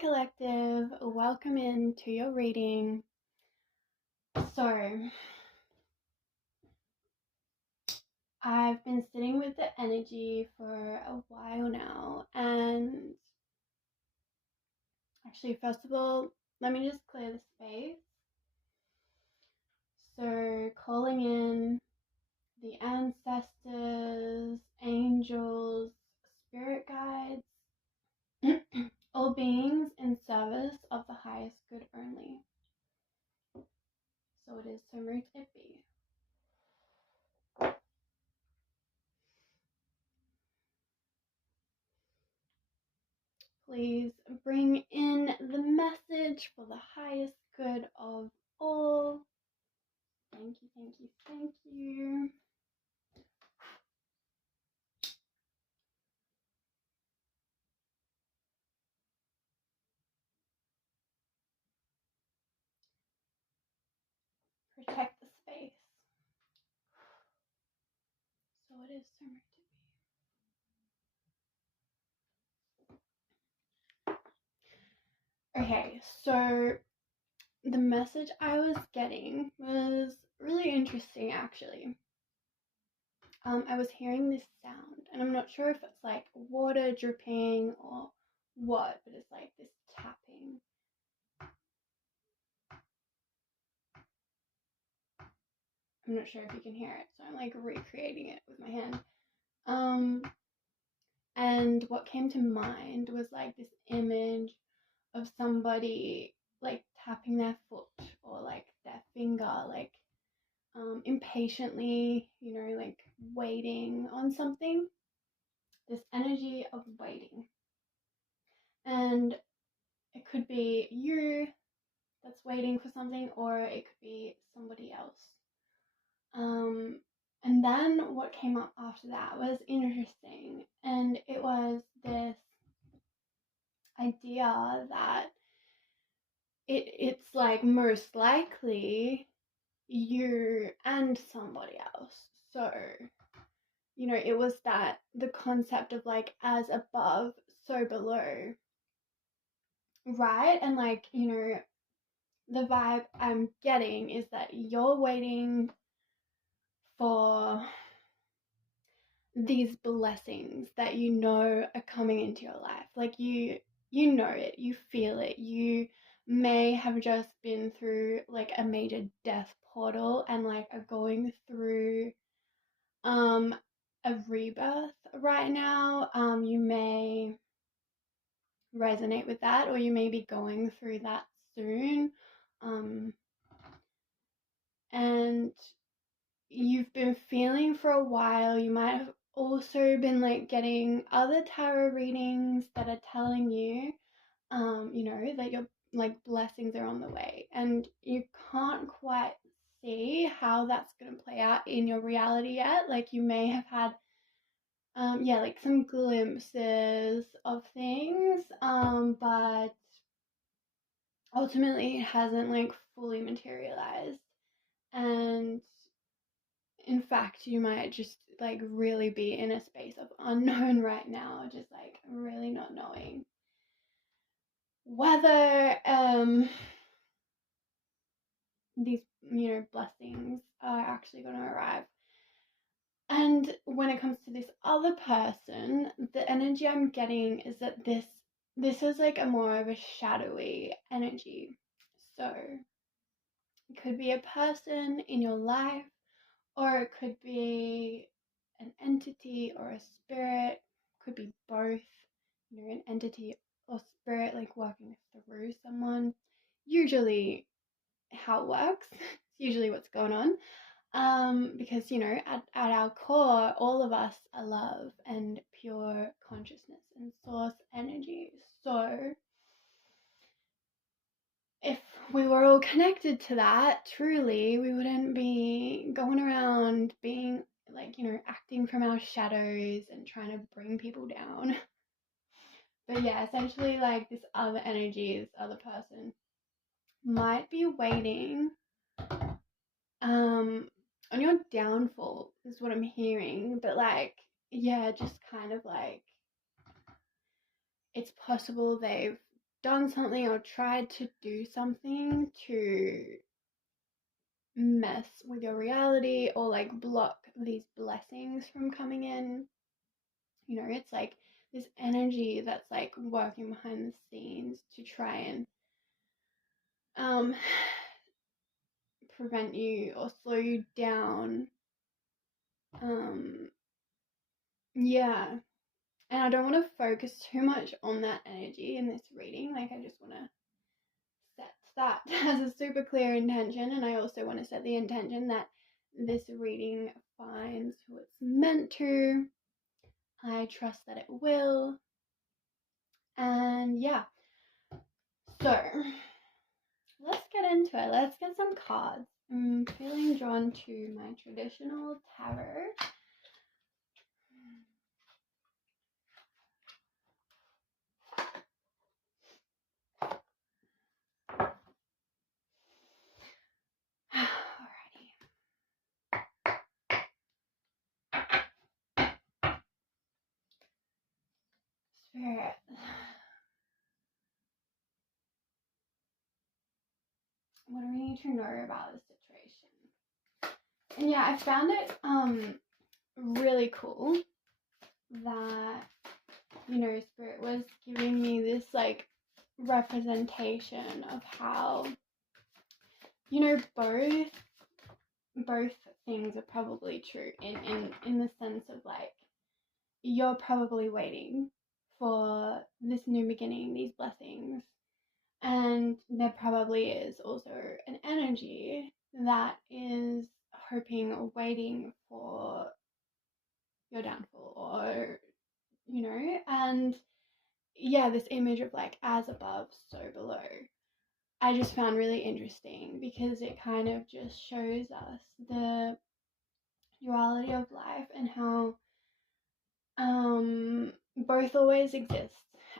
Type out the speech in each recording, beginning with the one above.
Collective, welcome into your reading. So, I've been sitting with the energy for a while now, and actually, first of all, let me just clear the space. So, calling in the ancestors, angels, spirit guides, all beings in service of the highest good only. So it is, so moot it be. Please bring in the message for the highest good of all. Thank you, thank you, thank you. Protect the space. So it is, so meant to be. Okay, so the message I was getting was really interesting actually. I was hearing this sound, and I'm not sure if it's like water dripping or what, but it's like this tapping. I'm not sure if you can hear it, so I'm like recreating it with my hand. And what came to mind was like this image of somebody like tapping their foot or like their finger, like impatiently, like waiting on something. This energy of waiting. And it could be you that's waiting for something, or it could be somebody else. And then what came up after that was interesting, and it was this idea that it's like most likely you and somebody else. So, it was that the concept of like as above, so below, right? And like, the vibe I'm getting is that you're waiting for these blessings that are coming into your life. Like you know it, you feel it. You may have just been through like a major death portal and like are going through a rebirth right now. You may resonate with that, or you may be going through that soon. And you've been feeling for a while. You might have also been like getting other tarot readings that are telling you, that your like blessings are on the way, and you can't quite see how that's going to play out in your reality yet. Like you may have had, like some glimpses of things, but ultimately it hasn't like fully materialized. And in fact, you might just like really be in a space of unknown right now, just like really not knowing whether these blessings are actually going to arrive. And when it comes to this other person, the energy I'm getting is that this is like a more of a shadowy energy. So it could be a person in your life, or it could be an entity or a spirit, could be both, an entity or spirit like working through someone. Usually how it works, it's usually what's going on. Because at our core, all of us are love and pure consciousness and source energy. So if we were all connected to that, truly, we wouldn't be going around being like, acting from our shadows and trying to bring people down. But yeah, essentially, like this other energy, this other person might be waiting on your downfall, is what I'm hearing. But like, yeah, just kind of like it's possible they've done something or tried to do something to mess with your reality or like block these blessings from coming in. You know, it's like this energy that's like working behind the scenes to try and um prevent you or slow you down. Yeah. And I don't want to focus too much on that energy in this reading. Like, I just want to set that as a super clear intention. And I also want to set the intention that this reading finds who it's meant to. I trust that it will. And yeah. So, let's get into it. Let's get some cards. I'm feeling drawn to my traditional tarot. Alrighty. Spirit. What do we need to know about this situation? And yeah, I found it really cool that, you know, Spirit was giving me this like representation of how, you know, both things are probably true in the sense of like you're probably waiting for this new beginning, these blessings, and there probably is also an energy that is hoping or waiting for your downfall, or you know, and yeah, this image of like as above so below I just found really interesting because it kind of just shows us the duality of life and how both always exist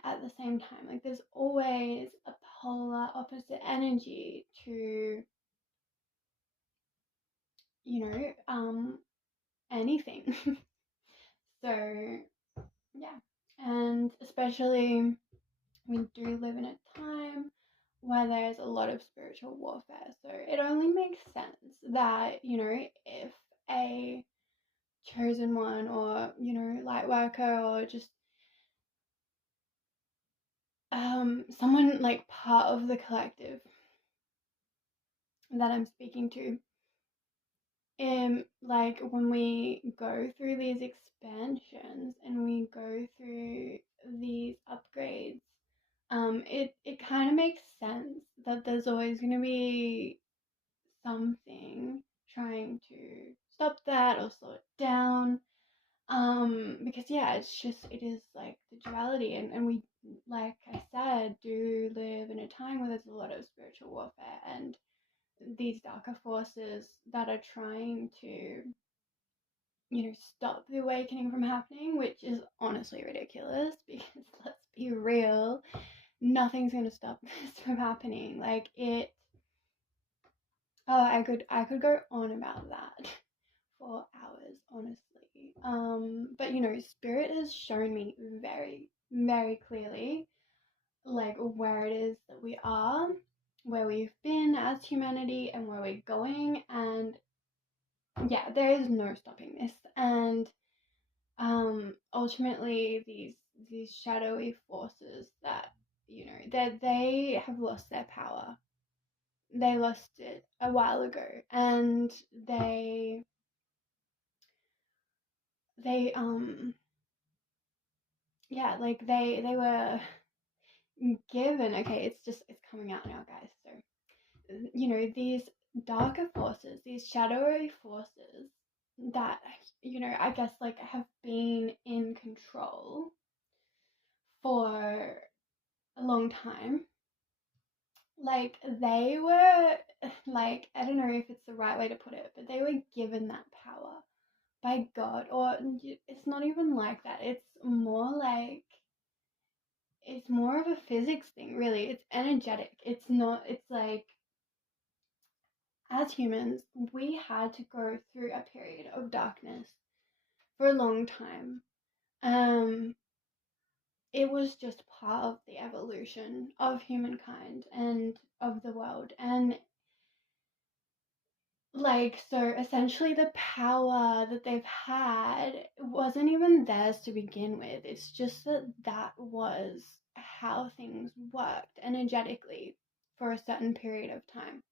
at the same time. Like there's always a polar opposite energy to, you know, anything. So yeah, and especially we do live in a time where there's a lot of spiritual warfare, so it only makes sense that, you know, if a chosen one or, you know, light worker or just someone like part of the collective that I'm speaking to, like when we go through these expansions and we go through these upgrades, it kind of makes sense that there's always going to be something trying to stop that or slow it down. Because yeah, it is like the duality, and we, like I said, do live in a time where there's a lot of spiritual warfare and these darker forces that are trying to, you know, stop the awakening from happening, which is honestly ridiculous because let's be real, nothing's gonna stop this from happening. Like it, oh, I could go on about that for hours, honestly. But you know, Spirit has shown me very, very clearly like where it is that we are, where we've been as humanity, and where we're going, and yeah, there is no stopping this. And ultimately these shadowy forces that, you know, that they have lost their power. They lost it a while ago, and they yeah, like they were given, okay, it's coming out now, guys. So, you know, these darker forces, these shadowy forces that, you know, I guess like have been in control for a long time. Like they were, like, I don't know if it's the right way to put it, but they were given that power by God, or it's not even like that. It's more like, it's more of a physics thing, really. It's energetic. It's not, it's like, as humans, we had to go through a period of darkness for a long time. Um, it was just part of the evolution of humankind and of the world. And like, so essentially the power that they've had wasn't even theirs to begin with. It's just that that was how things worked energetically for a certain period of time.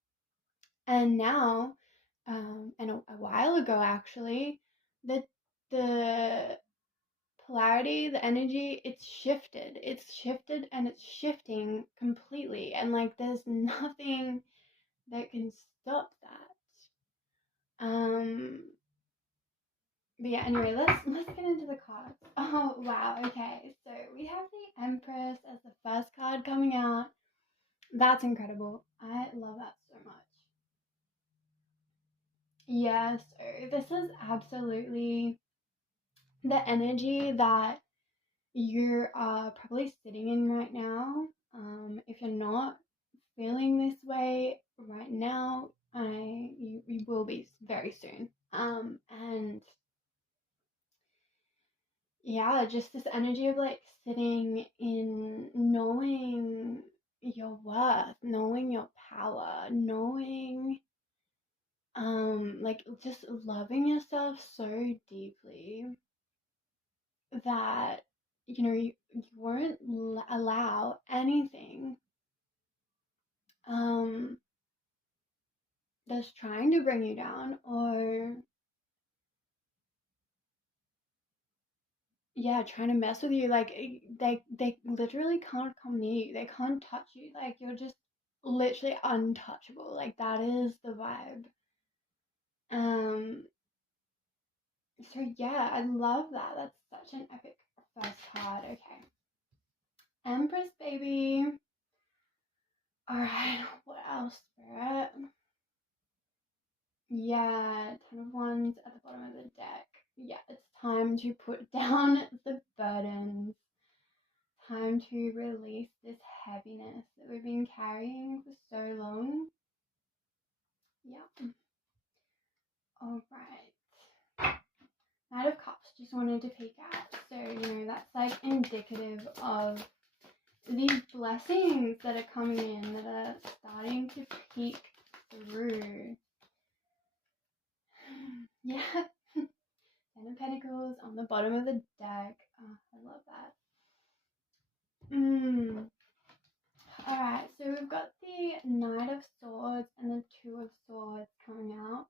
And now, and a while ago actually, the polarity, the energy, it's shifted and it's shifting completely, and like there's nothing that can stop that. But yeah, anyway, let's get into the cards. Oh wow, okay, so we have the Empress as the first card coming out. That's incredible. I love that so much. Yeah, so this is absolutely the energy that you are probably sitting in right now. If you're not feeling this way right now, you will be very soon. And yeah, just this energy of like sitting in knowing your worth, knowing your power, knowing like just loving yourself so deeply that you won't allow anything um that's trying to bring you down, or yeah, trying to mess with you. Like they literally can't come near you, they can't touch you, like you're just literally untouchable. Like that is the vibe. um so yeah, I love that. That's such an epic first card. Okay, Empress, baby. All right, what else, Spirit? Yeah, Ten of Wands at the bottom of the deck. Yeah, it's time to put down the burdens. Time to release this heaviness that we've been carrying for so long. Yeah. All right. Knight of Cups, just wanted to peek out. So, that's like indicative of these blessings that are coming in, that are starting to peek through. Yeah. Ten of Pentacles on the bottom of the deck. Oh, I love that. Alright, so we've got the Knight of Swords and the Two of Swords coming out.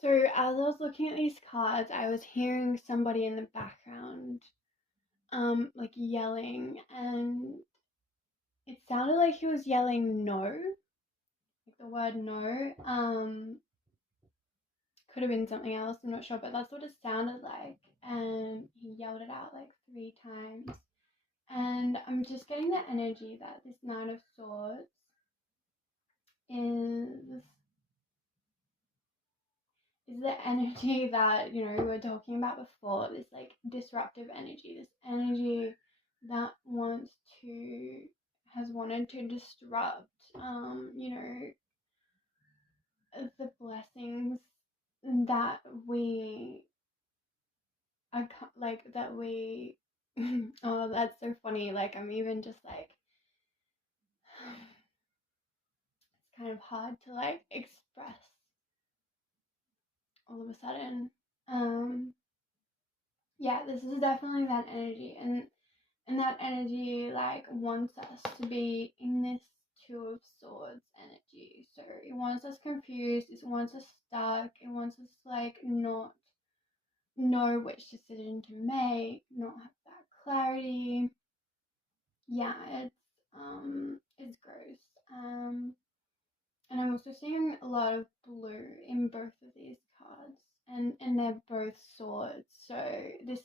So as I was looking at these cards, I was hearing somebody in the background, like yelling, and it sounded like he was yelling no, like the word no. Could have been something else, I'm not sure, but that's what it sounded like. And he yelled it out like 3 times. And I'm just getting the energy that this Knight of Swords is the energy that we were talking about before, this like disruptive energy, this energy that has wanted to disrupt the blessings that we are like that we oh, that's so funny. Like I'm even just like it's kind of hard to like express all of a sudden. Yeah, this is definitely that energy, and that energy like wants us to be in this Two of Swords energy. So it wants us confused, it wants us stuck, it wants us like not know which decision to make, not have that clarity. Yeah, it's gross. And I'm also seeing a lot of blue in both of these cards, and they're both swords. So this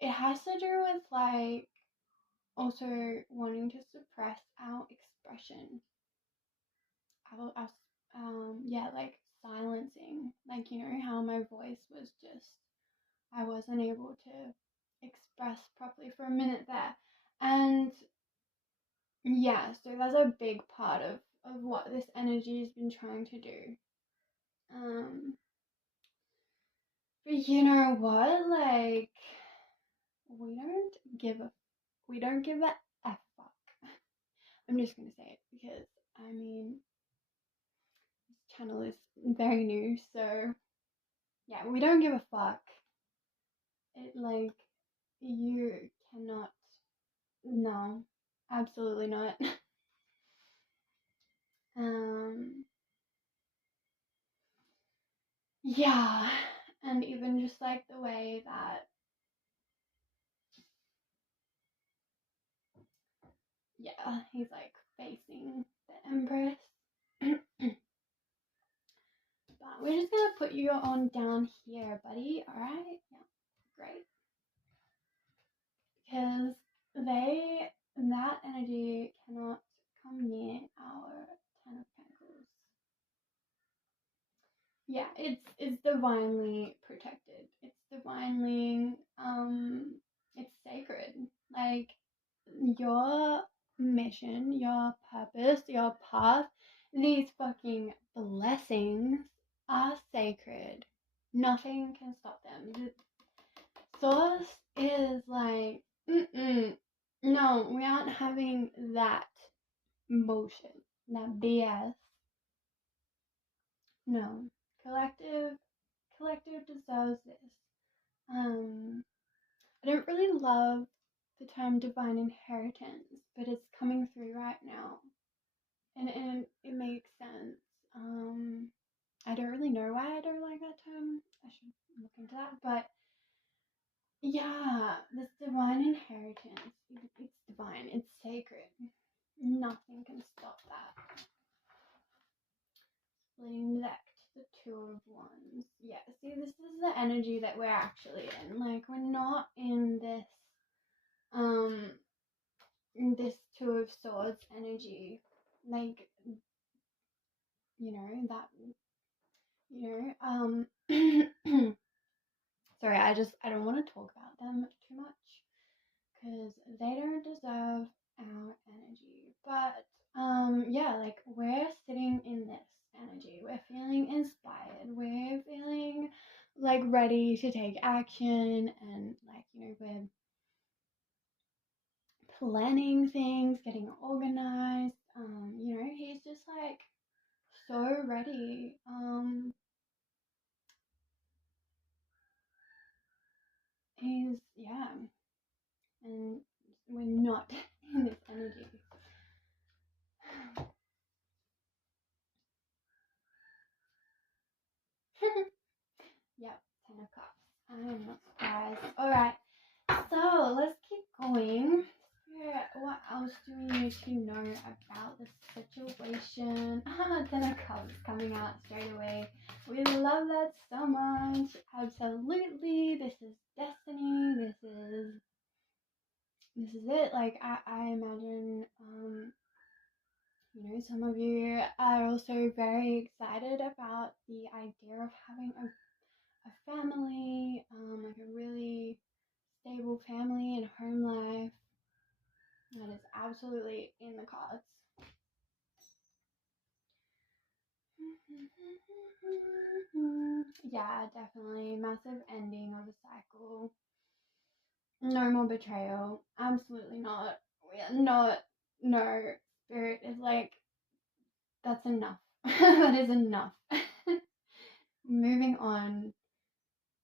it has to do with like also wanting to suppress our expression, our yeah, like silencing. Like, you know, how my voice was just, I wasn't able to express properly for a minute there. And yeah, so that's a big part of what this energy has been trying to do. But you know what? Like, we don't give a F fuck. I'm just gonna say it because I mean this channel is very new, so yeah, we don't give a fuck. It like you cannot, no, absolutely not. um yeah, and even just like the way that, yeah, he's like facing the Empress. But we're just gonna put you on down here, buddy. Alright? Yeah, great. Because that energy cannot come near our Ten of Pentacles. Yeah, it's divinely protected. It's divinely it's sacred. Like your mission, your purpose, your path, these fucking blessings are sacred. Nothing can stop them. The source is like, no, we aren't having that bullshit, that BS. No, collective deserves this. I don't really love the term divine inheritance, but it's coming through right now, and it makes sense. I don't really know why I don't like that term. I should look into that, but yeah, this divine inheritance, it's divine, it's sacred. Nothing can stop that. Splitting deck to the Two of Wands. Yeah, see, this is the energy that we're actually in. Like, we're not in this Two of Swords energy. Like, you know, that, sorry, I don't want to talk about them too much because they don't deserve our energy. But yeah, like we're sitting in this energy. We're feeling inspired. We're feeling like ready to take action, and like, you know, we're planning things, getting organized. You know, he's just like so ready. He's, yeah, and we're not in this energy. Yep, 10 of Cups. I'm not surprised. Alright, so let's keep going. Yeah, what else do we need to know about this situation? 10 of Cups coming out straight away. We love that so much. Absolutely. This is destiny. This is it. Like, I imagine, you know, some of you are also very excited about the idea of having a family, like a really stable family and home life. That is absolutely in the cards. Yeah, definitely. Massive ending of a cycle. No more betrayal. Absolutely not. We are not. No. Spirit is like, that's enough. That is enough. Moving on.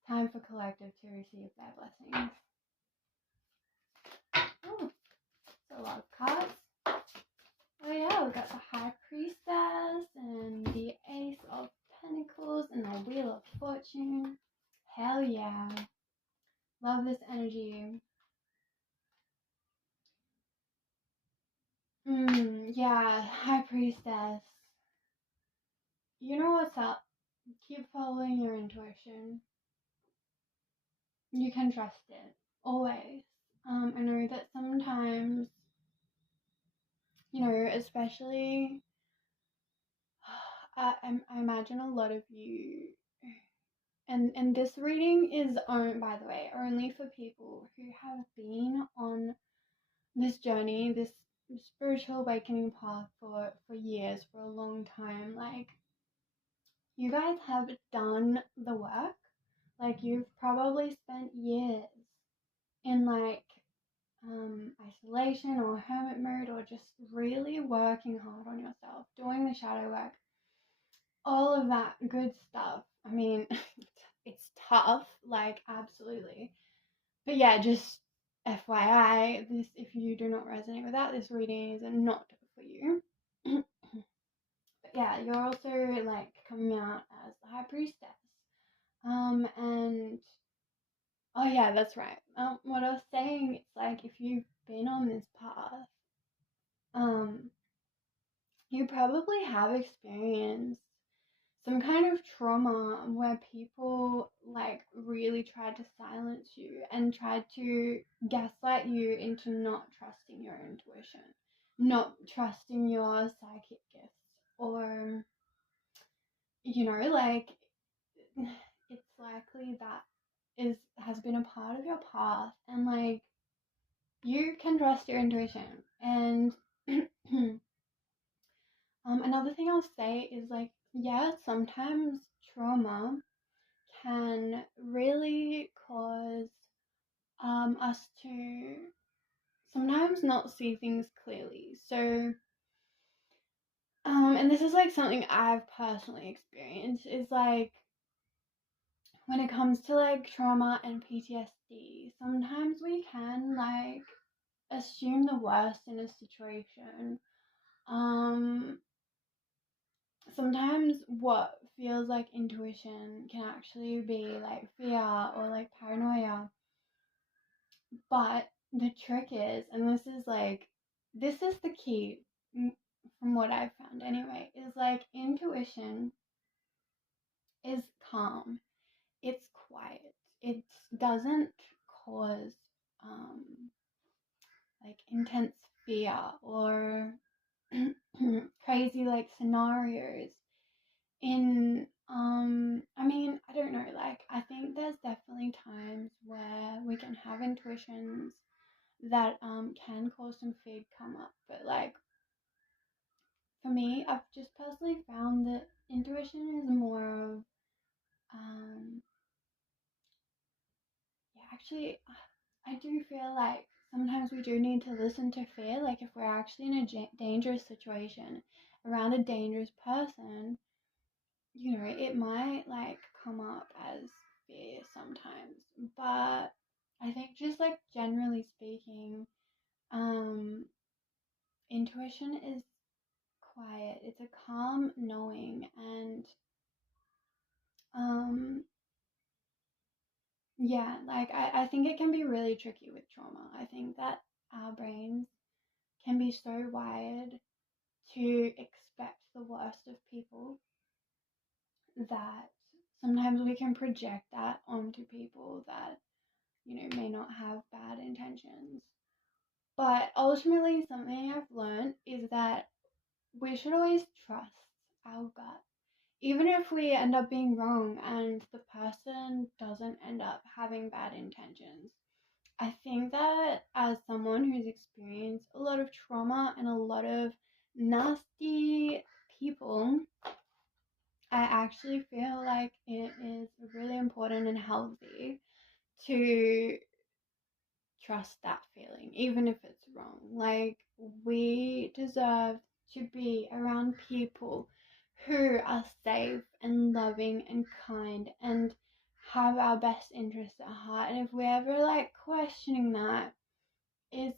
Time for collective to receive their blessings. Oh, it's a lot of cards. Oh yeah, we got the High Priestess and the Ace of Pentacles and the Wheel of Fortune. Hell yeah. Love this energy. Yeah, High Priestess. You know what's up. Keep following your intuition. You can trust it. Always. I know that sometimes, you know, especially I imagine a lot of you, and this reading is by the way, only for people who have been on this journey, this spiritual awakening path for years, for a long time. Like, you guys have done the work. Like, you've probably spent years in like isolation or hermit mode, or just really working hard on yourself, doing the shadow work, all of that good stuff. I mean, it's tough, like, absolutely. But yeah, just FYI, this, if you do not resonate with that, this reading is not for you. But yeah, you're also like coming out as the high priestess. And oh yeah, that's right. What I was saying, it's like if you've been on this path, you probably have experienced some kind of trauma where people like really tried to silence you and tried to gaslight you into not trusting your intuition, not trusting your psychic gifts, or like it's likely that is has been a part of your path, and like you can trust your intuition. And another thing I'll say is like, yeah, sometimes trauma can really cause us to sometimes not see things clearly. So, and this is like something I've personally experienced, is like when it comes to like trauma and PTSD, sometimes we can like assume the worst in a situation. Sometimes what feels like intuition can actually be like fear or like paranoia. But the trick is, and this is the key, from what I've found anyway, is like intuition is calm. It's quiet. It doesn't cause like intense fear or crazy like scenarios. I mean, I don't know, like I think there's definitely times where we can have intuitions that can cause some fear come up, but like for me, I've just personally found that intuition is more of yeah, actually I do feel like sometimes we do need to listen to fear. Like if we're actually in a dangerous situation around a dangerous person, it might like come up as fear sometimes. But I think just like generally speaking, intuition is quiet. It's a calm knowing, and um yeah, like I think it can be really tricky with trauma. I think that our brains can be so wired to expect the worst of people that sometimes we can project that onto people that, may not have bad intentions. But ultimately, something I've learned is that we should always trust our gut. Even if we end up being wrong and the person doesn't end up having bad intentions, I think that as someone who's experienced a lot of trauma and a lot of nasty people, I actually feel like it is really important and healthy to trust that feeling, even if it's wrong. Like, we deserve to be around people who are safe and loving and kind and have our best interests at heart. And if we're ever like questioning that, is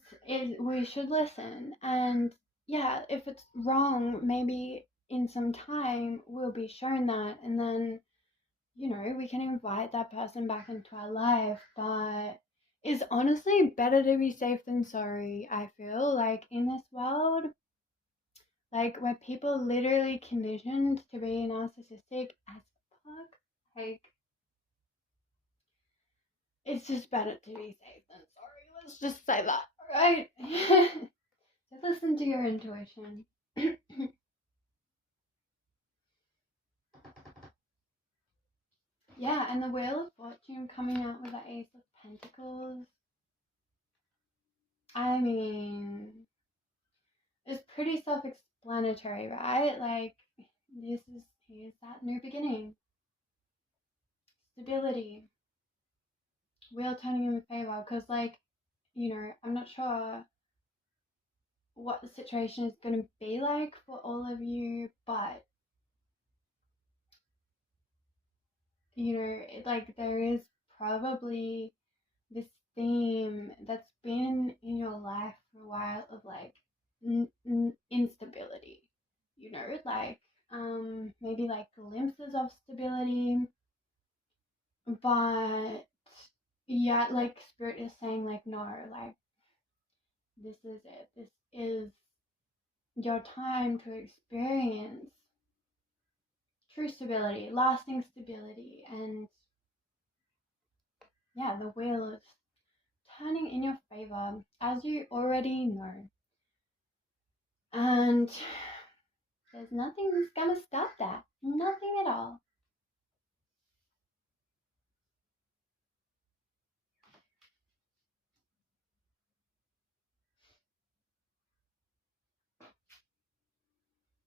we should listen. And yeah, if it's wrong, maybe in some time we'll be shown that, and then we can invite that person back into our life. But it's honestly better to be safe than sorry, I feel like, in this world, like where people literally conditioned to be narcissistic as fuck. Like, it's just better to be safe than sorry. Let's just say that, right? So listen to your intuition. Yeah, and the Wheel of Fortune coming out with the Ace of Pentacles. I mean, it's pretty self-explanatory, right? Like, here's that new beginning, stability, wheel turning in favor. Because, like, I'm not sure what the situation is going to be like for all of you, but like there is probably this theme that's been in your life for a while of like instability, like maybe like glimpses of stability, but yeah, like spirit is saying like no, like this is it. This is your time to experience true stability, lasting stability, and yeah, the wheel is turning in your favor, as you already know. And there's nothing that's gonna stop that. Nothing at all.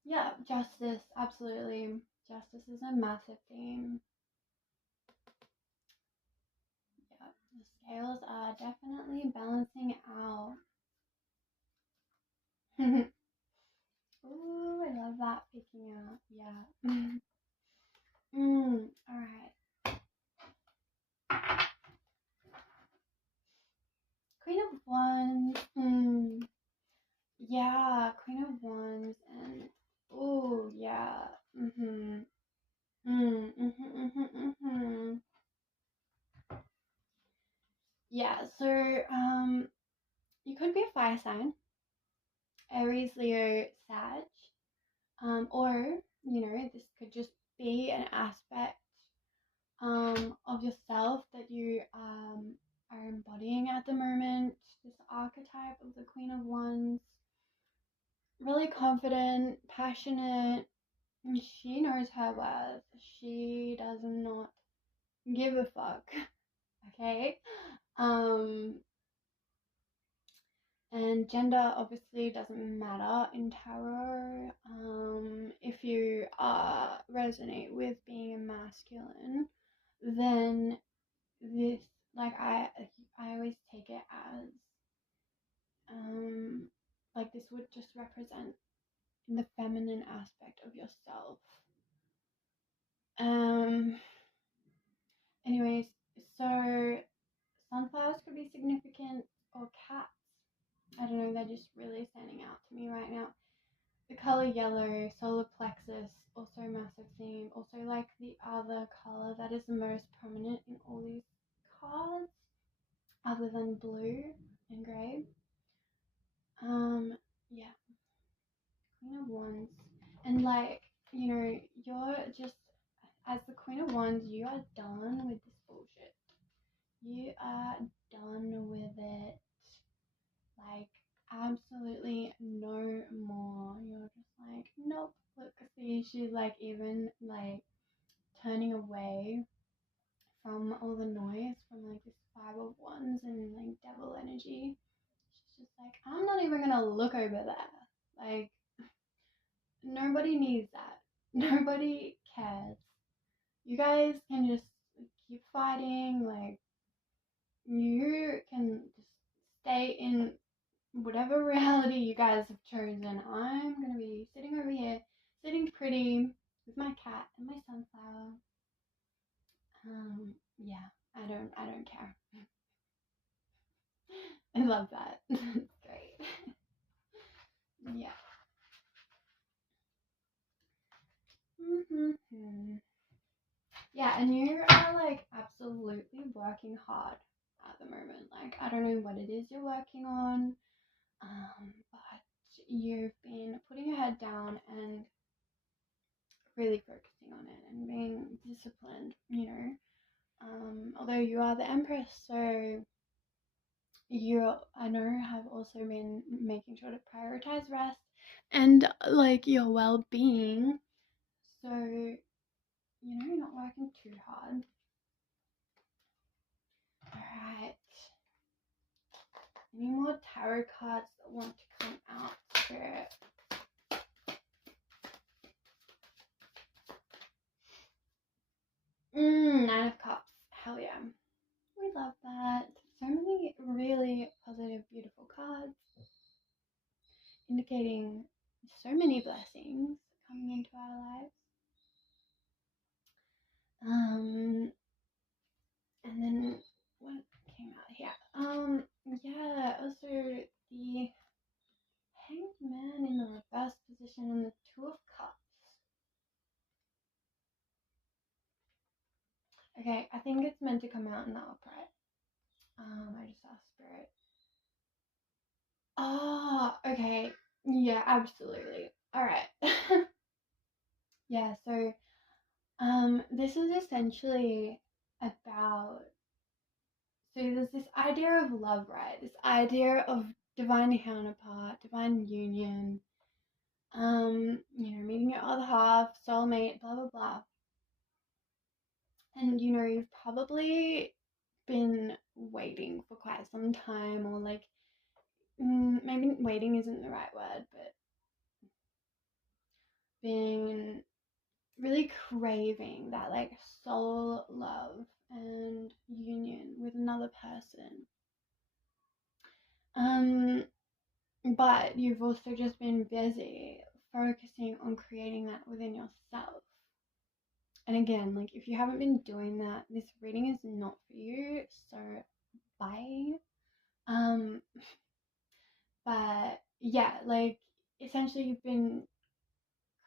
Yeah, justice, absolutely. Justice is a massive theme. Yeah, the scales are definitely balancing out. Ooh, I love that picking up. Yeah. All right. Queen of Wands. Yeah, Queen of Wands and oh yeah. Yeah, so you could be a fire sign, Aries, Leo, Sag, or this could just be an aspect of yourself that you are embodying at the moment. This archetype of the Queen of Wands, really confident, passionate. She knows her worth. She does not give a fuck. Okay. Um, and gender obviously doesn't matter in tarot. If you resonate with being a masculine, then this, like, I always take it as like this would just represent the feminine aspect of yourself. Um. Anyways, so sunflowers could be significant, or cats. I don't know, they're just really standing out to me right now. The color yellow, solar plexus, also a massive theme. Also, like the other color that is the most prominent in all these cards, other than blue and grey. Yeah, Queen of Wands, and like you're just as the Queen of Wands, you are done with this bullshit. You are done with it. Like, absolutely no more. You're just like, nope. Look, see, she's like even like turning away from all the noise from like this Five of Wands and like devil energy. She's just like, I'm not even gonna look over there. Like, nobody needs that. Nobody cares. You guys can just keep fighting. Like, you can just stay in whatever reality you guys have chosen. I'm gonna be sitting over here, sitting pretty with my cat and my sunflower. Yeah, I don't care. I love that. It's great. Yeah. Yeah, and you are like absolutely working hard at the moment. Like, I don't know what it is you're working on, but you've been putting your head down and really focusing on it and being disciplined. Although you are the Empress, so you, I know, have also been making sure to prioritize rest and like your well being. So, not working too hard. Alright. Any more tarot cards that want to come out, Spirit? Nine of Cups. Hell yeah. We love that. So many really positive, beautiful cards indicating so many blessings coming into our lives. And then what came out here? Yeah, also the Hanged Man in the reverse position and the Two of Cups. Okay, I think it's meant to come out in the upright. I just asked Spirit. Oh, okay. Yeah, absolutely. Alright. Yeah, so this is essentially about, so there's this idea of love, right? This idea of divine counterpart, divine union, meeting your other half, soulmate, blah blah blah. And you've probably been waiting for quite some time, or like maybe waiting isn't the right word, but been really craving that like soul love and union with another person. But you've also just been busy focusing on creating that within yourself. And again, like if you haven't been doing that, this reading is not for you. So bye. But yeah, like essentially you've been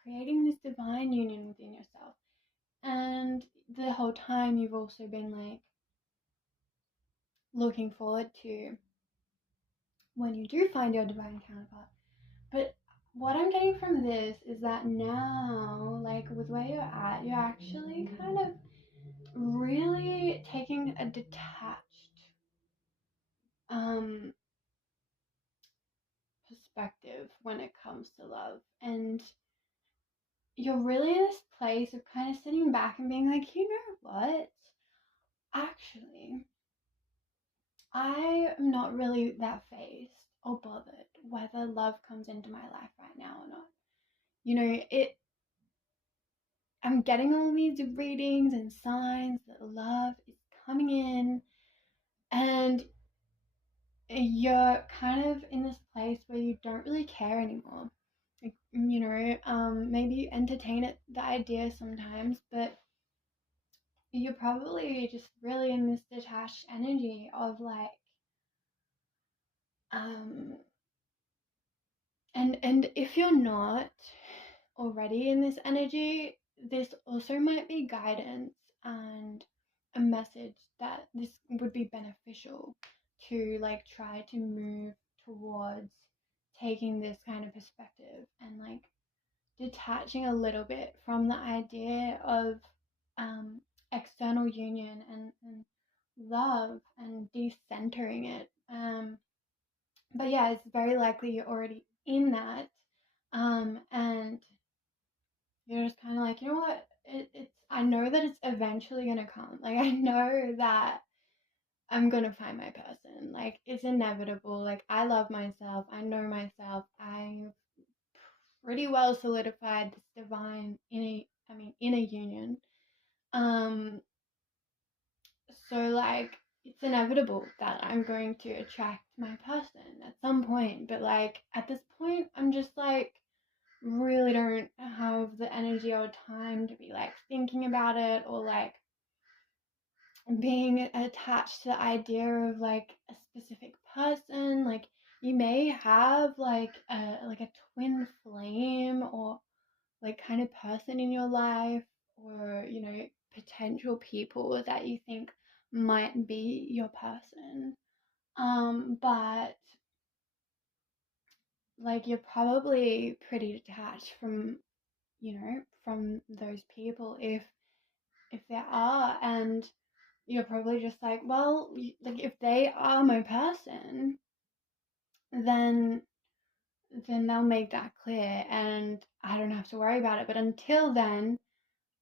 creating this divine union within yourself. And the whole time you've also been like looking forward to when you do find your divine counterpart. But what I'm getting from this is that now, like with where you're at, you're actually kind of really taking a detached perspective when it comes to love. And you're really in this place of kind of sitting back and being like, you know what? Actually, I am not really that fazed or bothered whether love comes into my life right now or not. I'm getting all these readings and signs that love is coming in, and you're kind of in this place where you don't really care anymore. Like, maybe you entertain it, the idea sometimes, but you're probably just really in this detached energy of like, and if you're not already in this energy, this also might be guidance and a message that this would be beneficial to like try to move towards taking this kind of perspective and like detaching a little bit from the idea of external union and love and decentering it. But yeah, it's very likely you're already in that, and you're just kind of like, you know what? I know that it's eventually gonna come. Like I know that I'm gonna find my person. Like it's inevitable. Like I love myself. I know myself. I've pretty well solidified this divine inner union. Um, so like it's inevitable that I'm going to attract my person at some point. But like at this point, I'm just like really don't have the energy or time to be like thinking about it or like being attached to the idea of like a specific person. Like you may have like a twin flame or like kind of person in your life, or potential people that you think might be your person, but like you're probably pretty detached from those people if there are, and you're probably just like, well, like if they are my person, then they'll make that clear and I don't have to worry about it. But until then,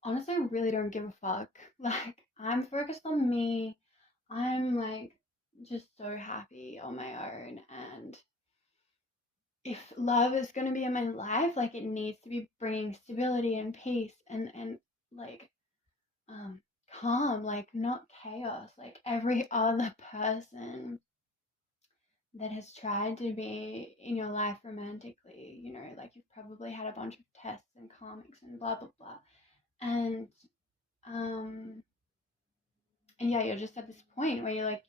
honestly, I really don't give a fuck. Like I'm focused on me. I'm like just so happy on my own. And if love is going to be in my life, like it needs to be bringing stability and peace and like um calm, like not chaos, like every other person that has tried to be in your life romantically, like you've probably had a bunch of tests and karmics and blah blah blah. And um and yeah, you're just at this point where you're like,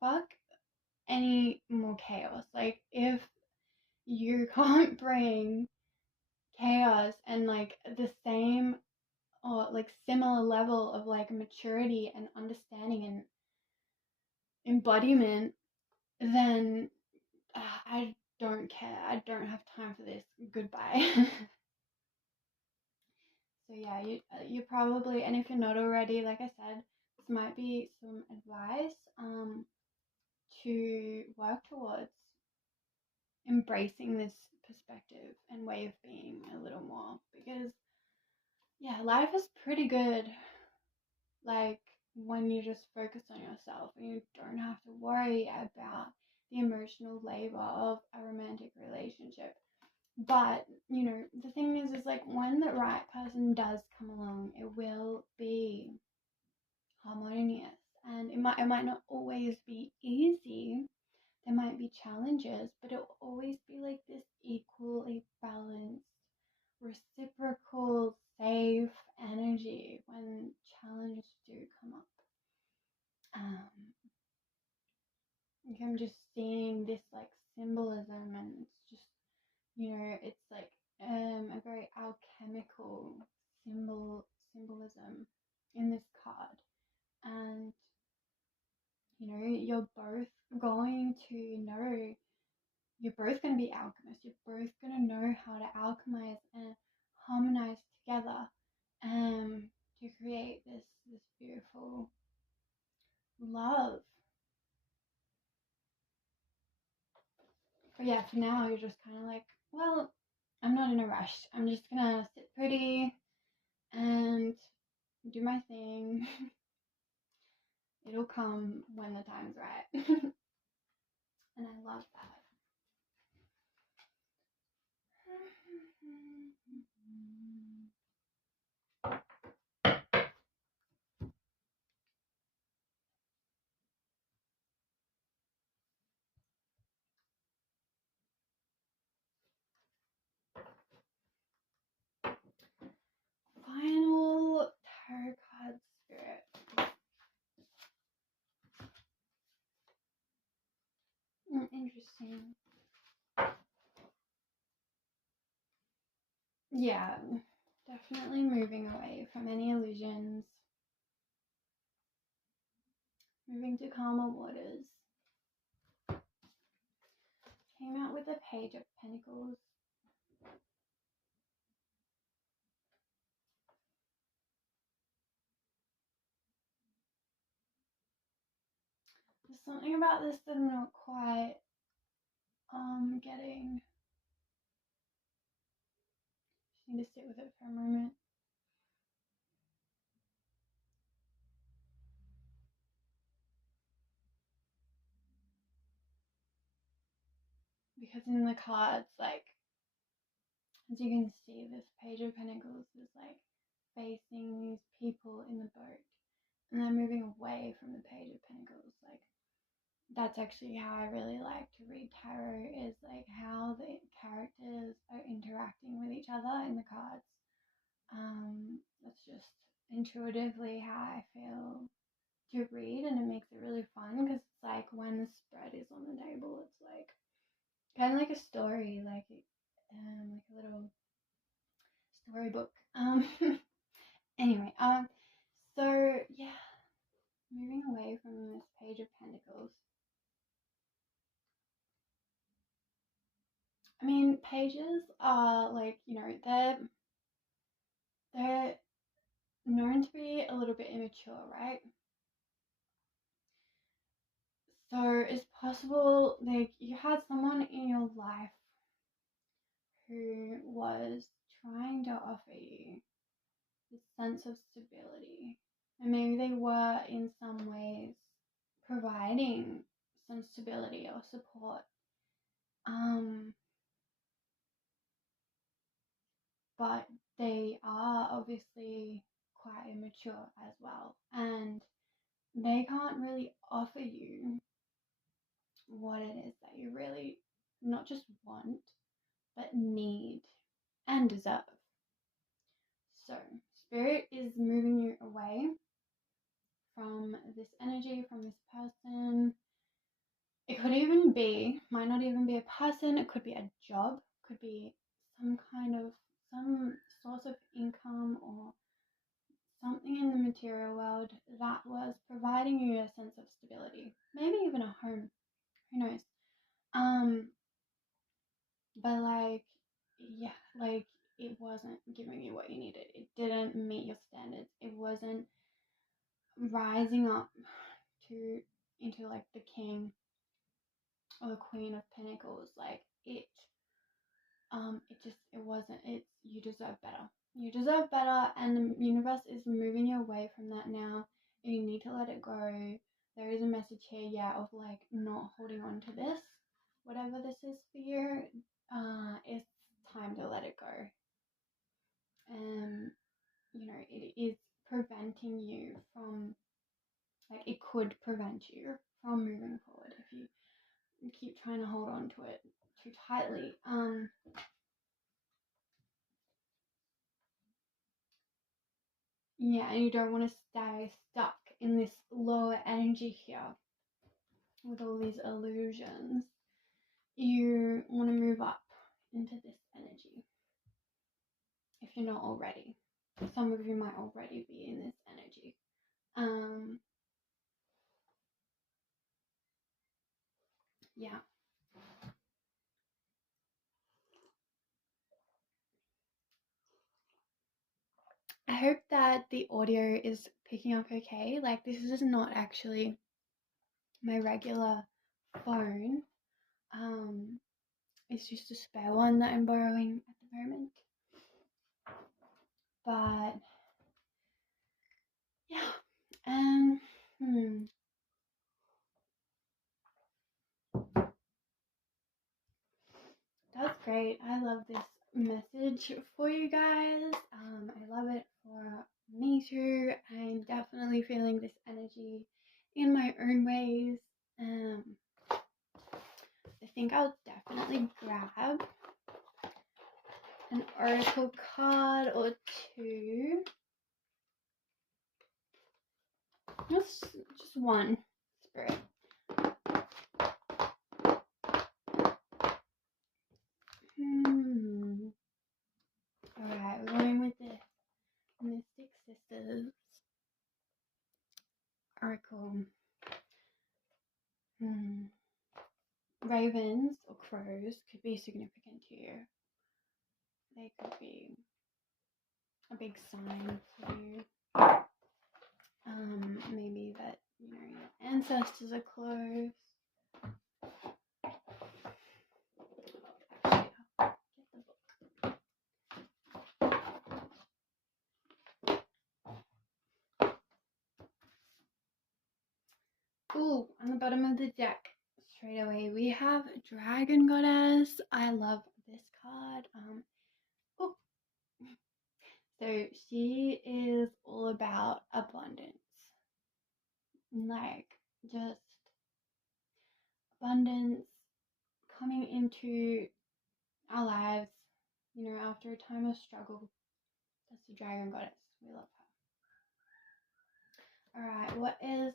fuck any more chaos. Like if you can't bring chaos and like the same or like similar level of like maturity and understanding and embodiment, then I don't care. I don't have time for this. Goodbye. So yeah, you probably, and if you're not already, like I said, this might be some advice to work towards embracing this perspective and way of being a little more, because yeah, life is pretty good, like when you just focus on yourself and you don't have to worry about the emotional labor of a romantic relationship. But the thing is like when the right person does come along, it will be harmonious, and it might not always be easy. There might be challenges, but it will always be like this equally balanced, reciprocal, safe energy when challenges do come up. Like I'm just seeing this like symbolism, and it's just it's like a very alchemical symbolism in this card. And you're both going to know, you're both going to be alchemists. You're both going to know how to alchemize and harmonize together to create this beautiful love. But yeah, for now you're just kind of like, well, I'm not in a rush. I'm just gonna sit pretty and do my thing. It'll come when the time's right. And I love that. Final tarot card spirit. Interesting. Yeah, definitely moving away from any illusions, moving to calmer waters. Came out with a Page of Pentacles. There's something about this that I'm not quite getting. Just need to sit with it for a moment. Because in the cards, like, as you can see, this Page of Pentacles is like facing these people in the boat, and they're moving away from the Page of Pentacles. Like, that's actually how I really like to read tarot, is like how the characters are interacting with each other in the cards. That's just intuitively how I feel to read, and it makes it really fun because it's like when the spread is on the table, it's like kind of like a story, like a little storybook. Anyway, so yeah, moving away from this Page of Pentacles. I mean, pages are like, they're known to be a little bit immature, right? So it's possible like you had someone in your life who was trying to offer you this sense of stability. And maybe they were in some ways providing some stability or support. But they are obviously quite immature as well, and they can't really offer you what it is that you really not just want, but need and deserve. So, spirit is moving you away from this energy, from this person. It could even be, might not even be a person, it could be a job, could be some source of income or something in the material world that was providing you a sense of stability, maybe even a home, who knows. But it wasn't giving you what you needed. It didn't meet your standards. It wasn't rising up into like the king or the queen of pentacles. Like it wasn't. You deserve better. You deserve better, and the universe is moving you away from that now. And you need to let it go. There is a message here, yeah, of like not holding on to this, whatever this is for you. It's time to let it go. It is preventing you from, like, it could prevent you from moving forward if you keep trying to hold on to it too tightly. Yeah, and you don't want to stay stuck in this lower energy here with all these illusions. You want to move up into this energy if you're not already. Some of you might already be in this energy. Yeah. I hope that the audio is picking up okay. Like, this is not actually my regular phone. It's just a spare one that I'm borrowing at the moment. But yeah, that's great. I love this message for you guys. I love it for me too. I'm definitely feeling this energy in my own ways. I think I'll definitely grab an oracle card or two. Just one, Spirit. Alright, we're going with the Mystic Sisters oracle. Ravens or crows could be significant to you. They could be a big sign for you. Maybe that your ancestors are close. Actually, I'll get the book. Ooh, on the bottom of the deck, straight away we have Dragon Goddess. I love this card. So she is all about abundance. Like, just abundance coming into our lives, after a time of struggle. That's the Dragon Goddess. We love her. Alright, what is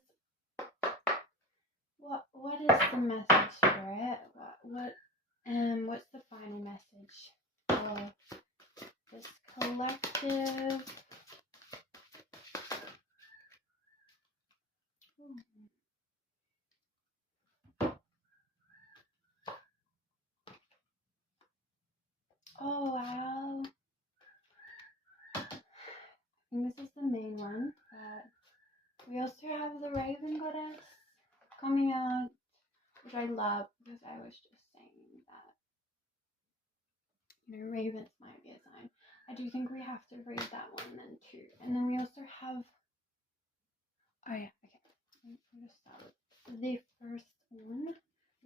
the message, Spirit? What's the final message for this collective? Oh wow. I think this is the main one, but we also have the Raven Goddess coming out, which I love because I was just saying that, ravens might be a sign. I do think we have to read that one then too. And then we also have, oh yeah, okay. I'm going to start with the first one,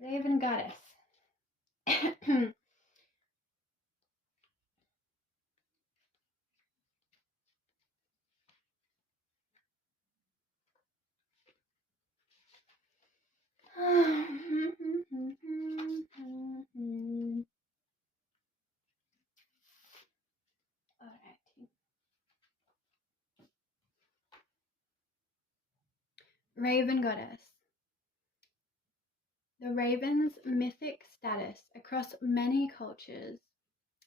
Raven Goddess. Alrighty. Raven Goddess. The raven's mythic status across many cultures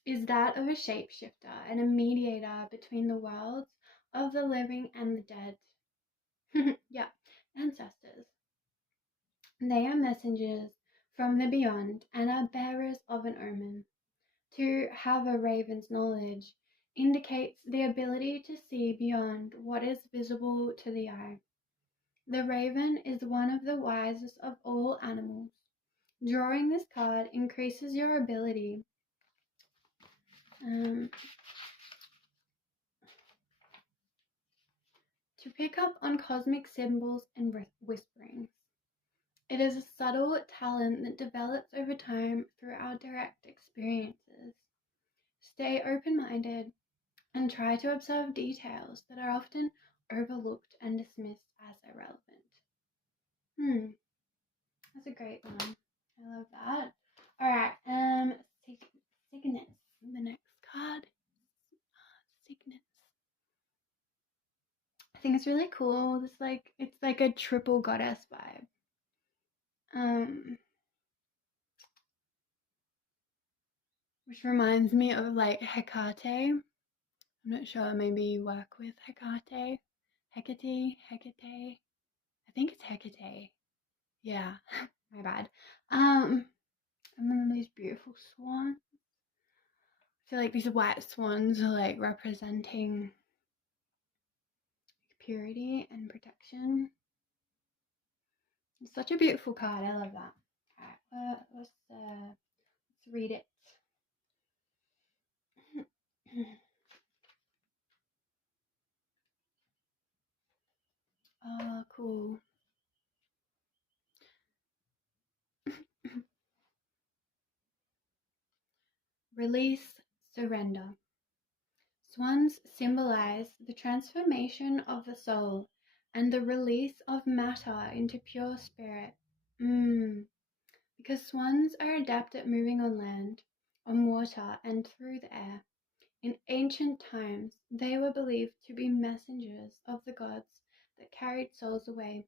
is that of a shapeshifter and a mediator between the worlds of the living and the dead. Yeah, ancestors. They are messengers from the beyond and are bearers of an omen. To have a raven's knowledge indicates the ability to see beyond what is visible to the eye. The raven is one of the wisest of all animals. Drawing this card increases your ability to pick up on cosmic symbols and whisperings. It is a subtle talent that develops over time through our direct experiences. Stay open-minded and try to observe details that are often overlooked and dismissed as irrelevant. That's a great one. I love that. Alright, Cygnus. The next card. Cygnus. I think it's really cool. It's like a triple goddess vibe. Which reminds me of like Hecate. I'm not sure, maybe you work with Hecate. Hecate. I think it's Hecate. Yeah, my bad. And then these beautiful swans. I feel like these white swans are like representing purity and protection. It's such a beautiful card. I love that. Alright, let's read it. Oh, cool. Release, surrender. Swans symbolize the transformation of the soul and the release of matter into pure spirit. Because swans are adept at moving on land, on water, and through the air. In ancient times, they were believed to be messengers of the gods that carried souls away.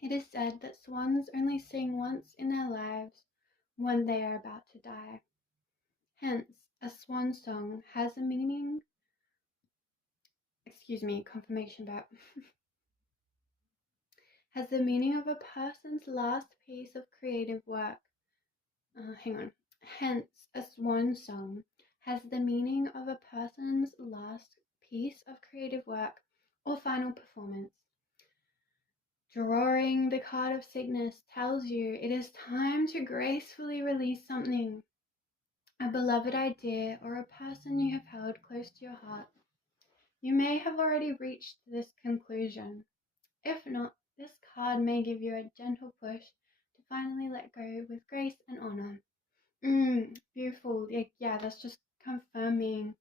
It is said that swans only sing once in their lives when they are about to die. Hence, a swan song has a meaning. Confirmation about has the meaning of a person's last piece of creative work. Hence, a swan song has the meaning of a person's last piece of creative work or final performance. Drawing the card of Cygnus tells you it is time to gracefully release something, a beloved idea or a person you have held close to your heart. You may have already reached this conclusion. If not, this card may give you a gentle push to finally let go with grace and honor. Beautiful. Yeah, that's just confirming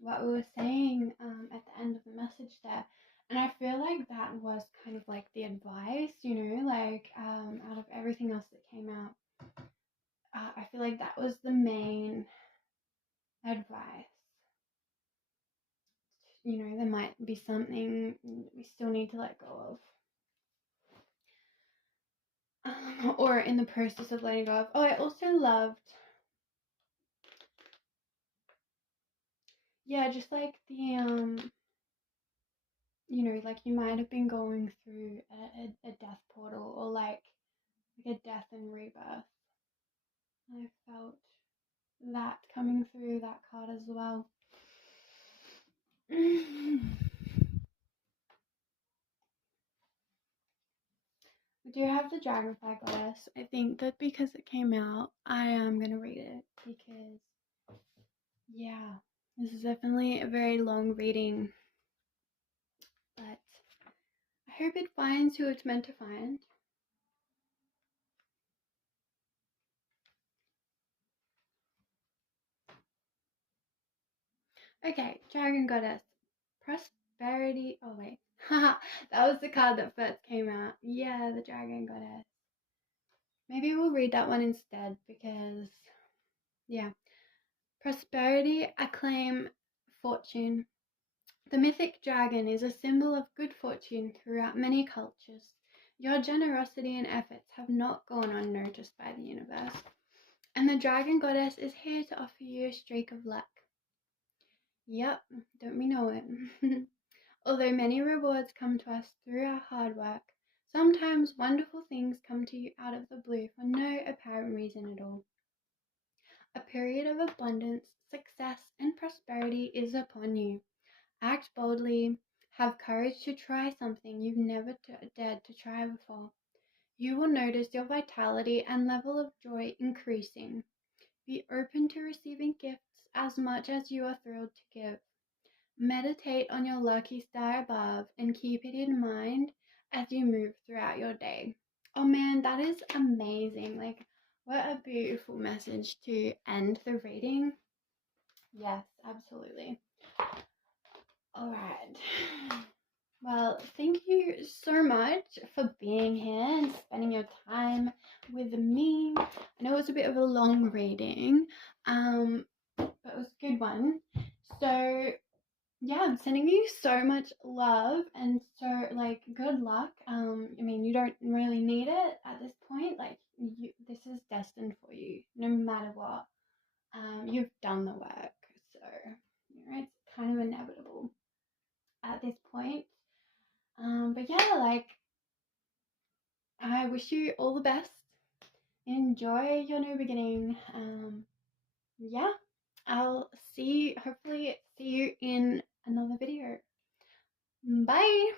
what we were saying at the end of the message there. And I feel like that was kind of like the advice, like out of everything else that came out. I feel like that was the main advice. There might be something we still need to let go of. Or in the process of letting go of. Oh, I also loved, just like the, like you might have been going through a death portal or like a death and rebirth. I felt that coming through that card as well. We do have the Dragonfly Goddess. I think that because it came out, I am going to read it because, this is definitely a very long reading. But I hope it finds who it's meant to find. Okay, Dragon Goddess. Prosperity. Oh, wait. Haha, that was the card that first came out. Yeah, the Dragon Goddess. Maybe we'll read that one instead because, yeah. Prosperity, acclaim, fortune. The mythic dragon is a symbol of good fortune throughout many cultures. Your generosity and efforts have not gone unnoticed by the universe, and the Dragon Goddess is here to offer you a streak of luck. Yep, don't we know it? Although many rewards come to us through our hard work, sometimes wonderful things come to you out of the blue for no apparent reason at all. A period of abundance, success, and prosperity is upon you. Act boldly. Have courage to try something you've never dared to try before. You will notice your vitality and level of joy increasing. Be open to receiving gifts as much as you are thrilled to give. Meditate on your lucky star above and keep it in mind as you move throughout your day. Oh man, that is amazing. Like, what a beautiful message to end the reading. Yes, absolutely. All right. Well, thank you so much for being here and spending your time with me. I know it was a bit of a long reading, but it was a good one. So yeah, I'm sending you so much love and so like good luck. I mean, you don't really need it at this point. Like this is destined for you, no matter what. You've done the work, so it's kind of inevitable at this point. But yeah, like I wish you all the best. Enjoy your new beginning. Yeah, I'll hopefully see you in another video. Bye.